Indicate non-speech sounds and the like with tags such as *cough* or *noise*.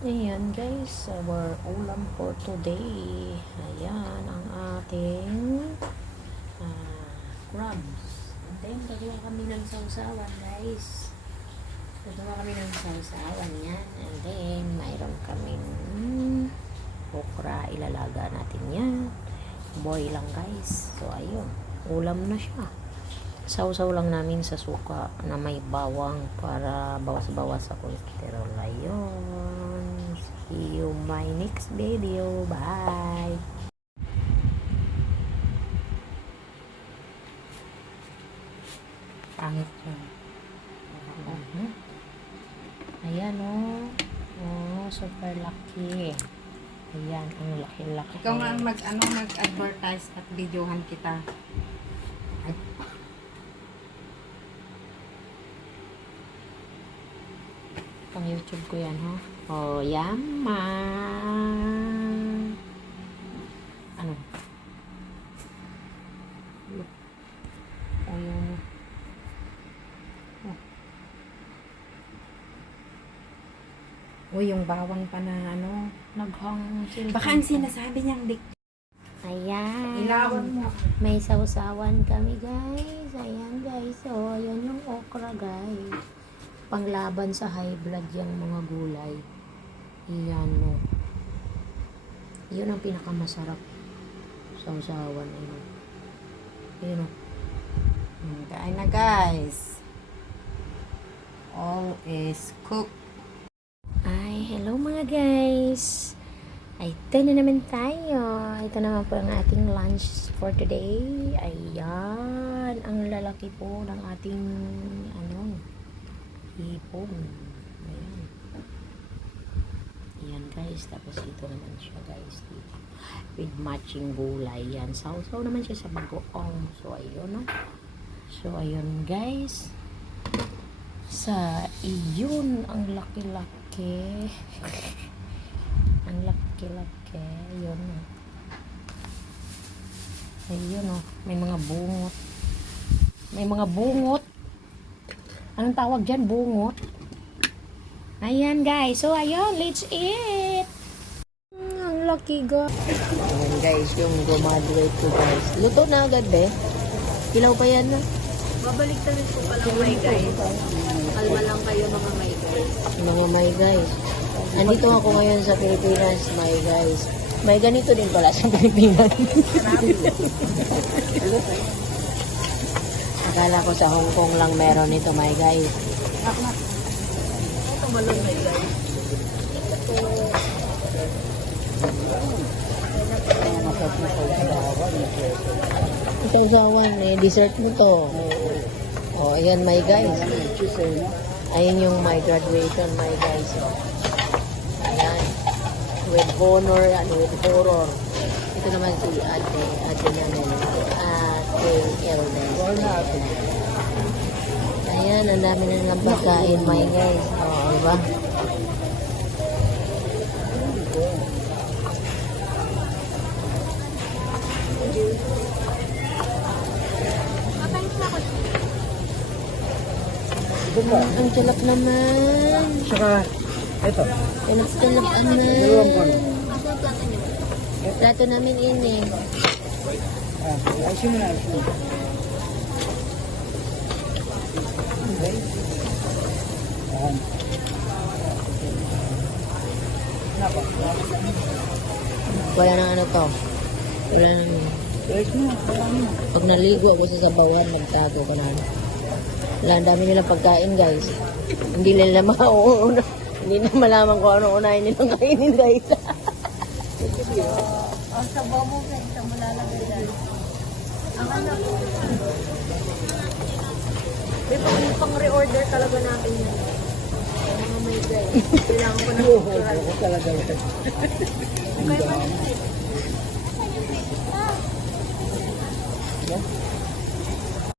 Ayan guys, our ulam for today. Ayan ang ating ah, crabs. Then, gagawa kami ng sausawan guys. Gagawa kami ng sausawan yan. And then, mayroon kaming okra. Ilalaga natin yan. Boy lang guys. So, ayun. Ulam na siya. Sausaw lang namin sa suka na may bawang para bawas-bawas sa cholesterol. Ayun. See you my next video. Bye! Pangit yun. Mhm. Ayan o. Oh. oh, super lucky. Ayan, ang laki-laki. Ikaw nga mag, ano, mag-advertise at videohan kita. Pang YouTube ko yan, ha? Oh, yama. Ano? Oh, yun. Oh. Uy, yung bawang pa na ano. Naghang silbi. Baka ang sinasabi niyang dik. Ayan. Ilawan mo. May sausawan kami, guys. Ayan, guys. So, ayan yung okra, guys. Panglaban sa high blood yung mga gulay. Ayan, no. Yun ang pinakamasarap. Sausawan, ayun. Ayun, oh. Hmm, Kain na guys. All is cooked. Ay, hello mga guys! Ito na naman tayo. Ito naman po ang ating lunch for today. Ayan, ang lalaki po ng ating, ano, hipon. Ayan. Ayan guys, tapos ito naman siya guys. Dito. With matching gulay. Yan, sausaw naman siya sa bagoong. So, ayun, no? So, ayun guys sa iyon ang laki-laki *laughs* ang laki-laki yun oh. ayun oh may mga bungot may mga bungot anong tawag dyan bungot ayan guys so ayun let's eat Mm, ang laki guys ayan guys yung gumaduate ko guys luto na agad be kilaw pa yan na Babalik tayo po pala may guys. Kalma lang kayo mga may guys. mga my guys. Andito ako ngayon sa Pilipinas, my guys. May ganito din pala sa Pilipinas. *laughs* Akala ko sa Hong Kong lang meron ito, my guys. Ito malong may guys. Ito usawan, eh, dessert mo to. Oh, ayan, my guys. Ayan yung my graduation, my guys. Ayan. With honor and with horror. Ito naman si ate, ate namin. Si ate Elden. Ayan, ang dami na nilang pagkain, my guys. Oh, diba? Ang tulap naman. Saka, ito. Tulap-tulap Dalawang naman. Plato namin ini. Ah, ayusin mo na, Okay. Ayan. Wala na ano to. Wala na. Mo. Pag naligo ako sa sabawan, magtago ko na. Wala, ang dami nilang pagkain, guys. Hindi nila mauuna. Hindi na malaman kung ano unahin nilang kainin, guys. Ang sabaw mo guys, sa malalagay guys. Ang ano May pang, pang reorder talaga natin yan. Mga may guys. *laughs* Kailangan ko na Oo, oo, talaga yan. Kaya pa No?